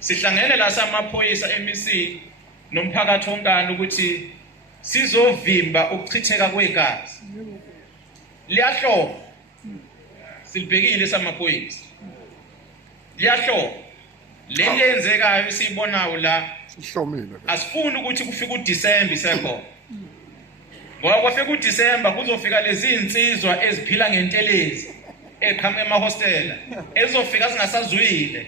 sihlangene la samaphoyisa eMC nomphakathi wonkana ukuthi sizovimba ukuchitheka kwegazi. Liyahlola silibhekile samaphoyisa. Liyahlola leli yenzekayo esibonayo la sihlomile. Asifuni ukuthi kufike uDisemba isekhona. Ngoba kwafika uDisemba kuzofika lezi insizwa eziphila ngentelezi eqhamuka emahostela ezofika singasazwile.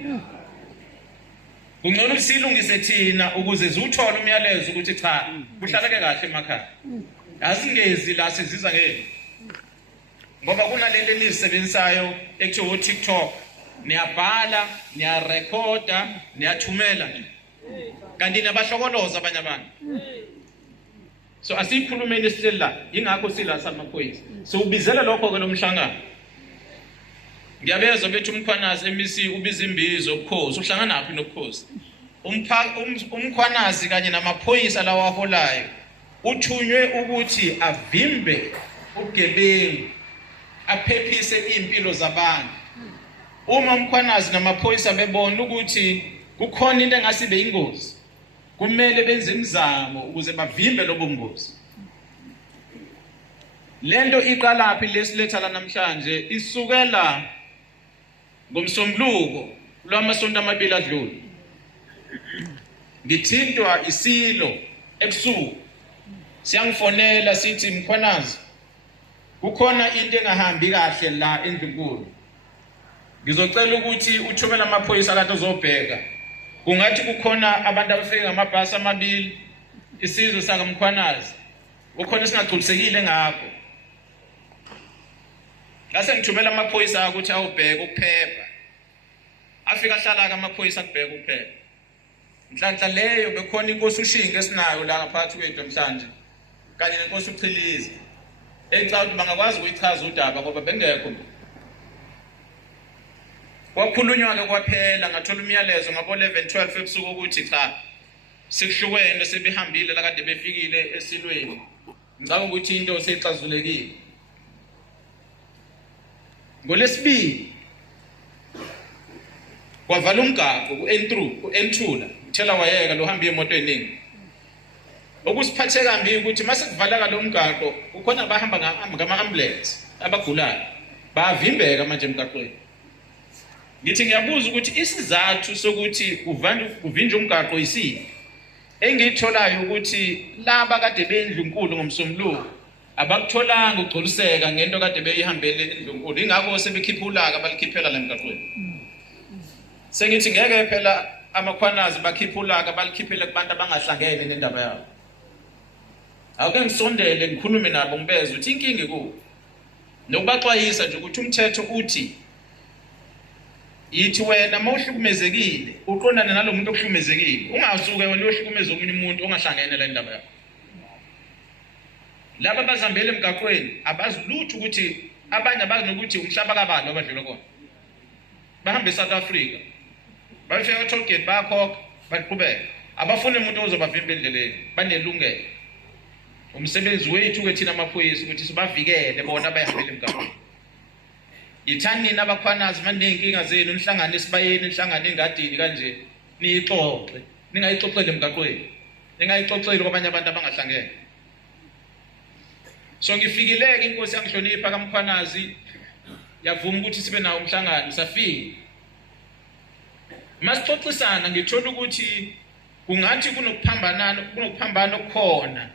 Kungcono silungise thina ukuze ziwuthole umyalezo ukuthi cha kuhlaleke kahle emakhaya. Asingezi la siziza ngeke. Ngoba kunaleli elisebenzayo ekuthiwa TikTok niyabhala, niyarecorda, niyathumela nje. Kanti nabahlokoloza abanye abantu. So asikhulumeni sihleli la, ingakho sila samaphoyisa. So ubizela lokho ke lomhlangano. Ngiyabezwa bethu umkhwanazi eMC ubiza imbizo ukhosi, uhlangana naphi nokhosi? Umkhwanazi kanye namaphoyisa lawa aholayo uthunywe ukuthi avimbe ubugebengu, aphephise impilo zabantu. Uma umkhwanazi namaphoyisa bebona ukuthi kukhona into engasibe ingozi, kumele benze imizamo ukuze bavimbe lobo bungozi. Lento iqalaphi lesiletha la namhlanje isukela ngomsombuluko lwamasonto amabili adlule. Ngithintwa isilo ebusuku. Siyangifonela sithi mkhwanazi kukhona into engahambi kahle la endlunkulu. Ngizocela ukuthi uthumele amaphoyisa kade uzobheka. Kungathi kukhona abantu abafike ngamabhasi amabili isizwe saka mkhwanazi. Kukhona singagculisekile ngakho. Ngase ngithumela amaphoyisa ukuthi awubheka ukuphepha. Afika hlala ka amaphoyisa kubheka ukuphepha. Mhlanhla leyo bekhona inkosi uShinga esinayo la ngaphathi kwethu namhlanje. Kanye nenkosi uChilizi. Ecala ukuthi bangakwazi ukuyichaza udaba ngoba bengekho. Kwakhulunywa ke kwaphela ngathola umyalezo ngabo 11:12 ebusuku ukuthi cha sikuhlukene sebehambile la kade befikile esilweni. Ngicabanga ukuthi into seyixazulekile. NgoLesibili kwavala umgaqo ku-N2 uthela wayeka lo hamba imoto eningi. Okusiphathe kambi ukuthi mase kuvaleka lo mgaqo ukhona abahamba ngama-ambulance abagulayo bayavimbeka manje emgaqweni. Ngithi ngiyabuza ukuthi isizathu sokuthi kuvinjwe umgaqo yisini. Engiyitholayo ukuthi laba kade bendlunkulu ngomsombuluko abakutholanga ugcoliseka ngento kade beyihambele endlunkulu. Ingakho sebekhipha ulaka balikhiphela la emgaqweni. Sengithi ngeke phela amakhwanazi bakhipha ulaka balikhiphele kubantu abangahlangene nendaba yabo. Awuke ngisondele ngikhulume nabo ngibeze ukuthi inkinga ku nokubaxwayisa nje ukuthi umthetho uthi yithi wena mawuhlukumezekile uqondane nalomuntu okuhlukumezekile ungasuke wena uyohlukumeza omunye umuntu ongahlangene la indaba yakho. Laba bazihambele emgaqweni abazi lutho ukuthi abanye abazi nokuthi umhlaba kabani abadlula kona. Bahambe eSouth Africa bafika eTollgate bayakhokha baqhubeka abafuni umuntu ozobavimba endleleni banelungelo. Umsebenzi wethu ke thina amaphoyisa ukuthi sibavikele bona abayihambele emgaqweni. Yithani nina abakhwanazi manenkinga zenu nihlangane esibayeni nihlangane engadini kanje nixoxe ningayixoxele emgaqweni ningayixoxeli kwabanye abantu abangahlangene. So ngifikileke inkosi yangihlonipha kaMkhwanazi yavuma ukuthi sibe nawo umhlangano safika. Masixoxisana ngithola ukuthi kungathi kunokuphambana okukhona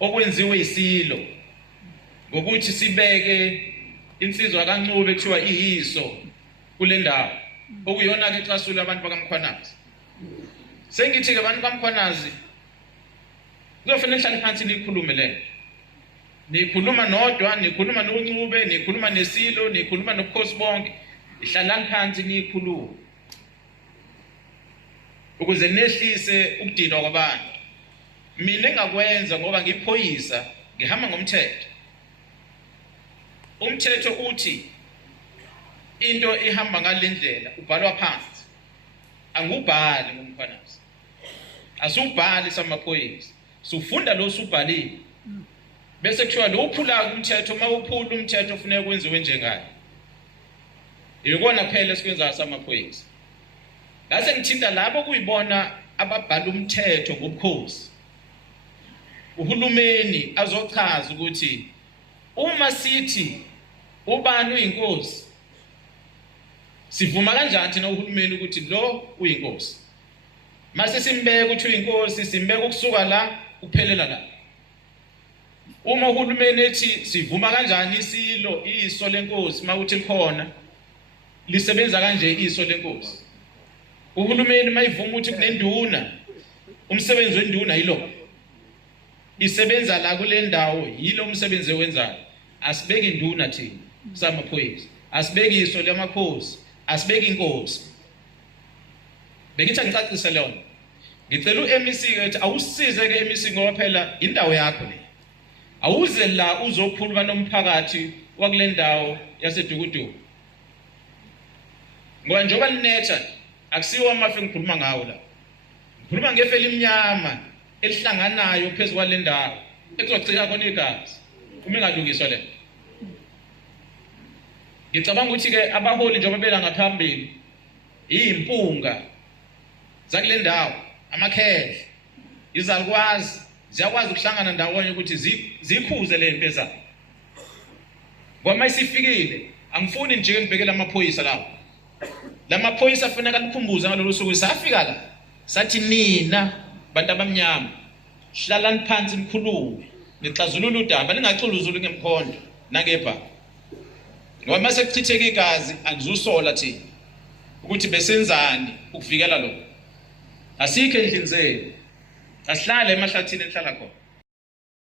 okwenziwe isilo ngokuthi sibeke insizwa kaNcube ekuthiwa iyiso kule ndawo okuyona ke ixasula abantu bakaMkhwanazi. Sengithi ke abantu bakaMkhwanazi kuzofanele hlale phansi nikhulume le. Nikhuluma nodwa, nikhuluma noNcube, nikhuluma nesilo, nikhuluma nobukhosi bonke. Ihlalani phansi nikhulume. Ukuze nehlise ukudinwa kwabantu. Mina engakwenza ngoba ngiphoyisa, ngihamba ngomthetho. Umthetho uthi into ihamba ngalendlela ubhalwa phansi. Angubhali ngomkhwanazi. Asubhali samaphoyisa. Sufunda lo subhalile. Bese kuthiwa lo uphula umthetho mawuphula umthetho ufuneka kwenziwe njengayo. Ikona phela esikwenza samaphoyisa. ngase ngithinta labo kuyibona ababhala umthetho ngobukhosi. Uhulumeni azochaza ukuthi uma sithi ubani uyinkosi, sivuma kanjani thina uhulumeni ukuthi lo uyinkosi. Mase simbeka ukuthi uyinkosi, simbeka ukusuka la uphelela la. Uma uhulumeni ethi sivuma kanjani iso lenkosi mawuthi likhona lisebenza kanje iso lenkosi. Uhulumeni mayivuma ukuthi kunenduna, umsebenzi wenduna yilo. Isebenza la kule ndawo yilo umsebenzi owenzayo. Asibeki induna thina samaphoyisa, asibeki iso lamakhosi, asibeki inkosi. Bengithi ngicacise lona. Ngicela uMEC ukuthi awusize ke MEC ngoba phela indawo yakho le. Awuze la uzokhuluma nomphakathi wakule ndawo yaseDukuduku. Ngoba njengoba linetha akusiwo amafi ngikhuluma ngawo la. Ngikhuluma ngefe elimnyama elihlanganayo phezulu kwale ndawo ekuzogcina khona igazi uma engalungiswa le. Ngicabanga ukuthi ke abaholi njengoba bela ngaphambili impunga zakule ndawo, amakhehle, izalukwazi ziyakwazi ukuhlangana ndawonye ukuthi zikhuze le nto ezayo. Ngoba mayisifikile angifuni nje ngibhekele amaphoyisa lawo. Lamaphoyisa afanele alikhumbuze ngalolu suku safika la sathi nina bantu abamnyama hlalani phansi nikhulume nixazulule udaba, ningacuzuli ngemkhondo nangebha. Ngoba mase kuchitheka igazi akuzusola thina ukuthi besenzani ukuvikela lo. Asikho endlini zenu, asihlale emahlathini enhlala khona.